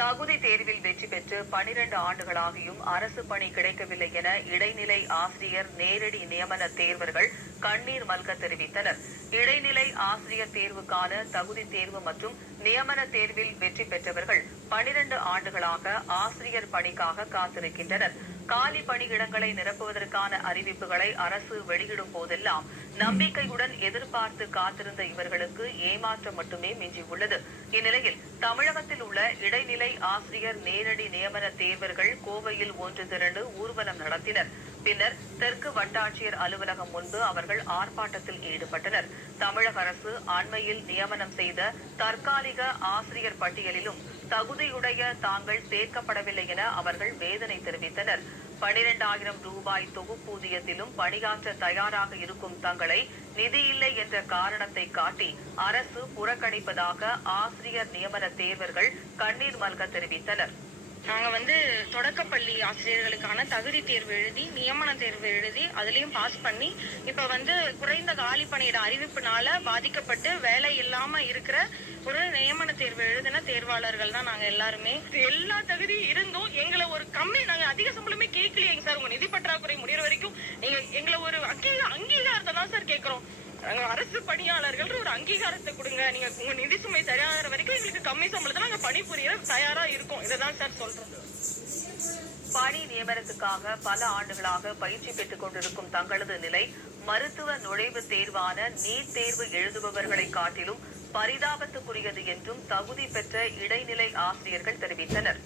தகுதி தேர்வில் வெற்றி பெற்று பனிரண்டு ஆண்டுகளாகியும் அரசு பணி கிடைக்கவில்லை என இடைநிலை ஆசிரியர் நேரடி நியமன தேர்வர்கள் கண்ணீர் மல்க தெரிவித்தனர். இடைநிலை ஆசிரியர் தேர்வுக்கான தகுதி தேர்வு மற்றும் நியமன தேர்வில் வெற்றி பெற்றவர்கள் பனிரண்டு ஆண்டுகளாக ஆசிரியர் பணிக்காக காத்திருக்கின்றனர். காலி பணியிடங்களை நிரப்புவதற்கான அறிவிப்புகளை அரசு வெளியிடும் போதெல்லாம் நம்பிக்கையுடன் எதிர்பார்த்து காத்திருந்த இவர்களுக்கு ஏமாற்றம் மட்டுமே மிஞ்சியுள்ளது. இந்நிலையில் தமிழகத்தில் உள்ள இடைநிலை ஆசிரியர் நேரடி நியமன தேர்வர்கள் கோவையில் ஒன்று திரண்டு ஊர்வலம் நடத்தினர். பின்னர் தெற்கு வட்டாட்சியர் அலுவலகம் முன்பு அவர்கள் ஆர்ப்பாட்டத்தில் ஈடுபட்டனர். தமிழக அரசு அண்மையில் நியமனம் செய்த தற்காலிக ஆசிரியர் பட்டியலிலும் தகுதியுடைய தாங்கள் சேர்க்கப்படவில்லை என அவர்கள் வேதனை தெரிவித்தனர். பனிரெண்டாயிரம் ரூபாய் தொகுப்பூதியத்திலும் பணியாற்ற தயாராக இருக்கும் தங்களை நிதி இல்லை என்ற காரணத்தை காட்டி அரசு புறக்கணிப்பதாக ஆசிரியர் நியமன தேர்வர்கள் கண்ணீர் மல்க தெரிவித்தனர். நாங்க வந்து தொடக்கப்பள்ளி ஆசிரியர்களுக்கான தகுதி தேர்வு எழுதி நியமன தேர்வு எழுதி அதுலயும் பாஸ் பண்ணி இப்ப வந்து குறைந்த காலி பணியிட அறிவிப்புனால பாதிக்கப்பட்டு வேலை இல்லாம இருக்கிற ஒரு எழுதின தேர்வாளர்கள் தான் நாங்க எல்லாருமே. எல்லா தகுதி இருந்தும் எங்களை ஒரு கம்மி நாங்க அதிக சம்பளமே கேட்கலையேங்க சார். உங்க நிதி பற்றாக்குறை முடிகிற வரைக்கும் நீங்க எங்களை ஒரு அங்கீக அங்கீகாரத்தை தான் சார் கேட்கிறோம். அரசு பணியாளர்கள் ஒரு அங்கீகாரத்தை கொடுங்க. நீங்க உங்க நிதி சுமை சரியாகிற வரைக்கும் எங்களுக்கு கம்மி சம்பளத்தை நாங்க பணிபுரிய தயாரா இருக்கோம். இதைதான் சார் சொல்றோம் பணி நியமனத்துக்காக பல ஆண்டுகளாக பயிற்சி பெற்றுக் கொண்டிருக்கும் தங்களது நிலை மருத்துவ நுழைவுத் தேர்வான நீட் தேர்வு எழுதுபவர்களை காட்டிலும் பரிதாபத்துக்குரியது என்றும் தகுதி பெற்ற இடைநிலை ஆசிரியர்கள் தெரிவித்தனர்.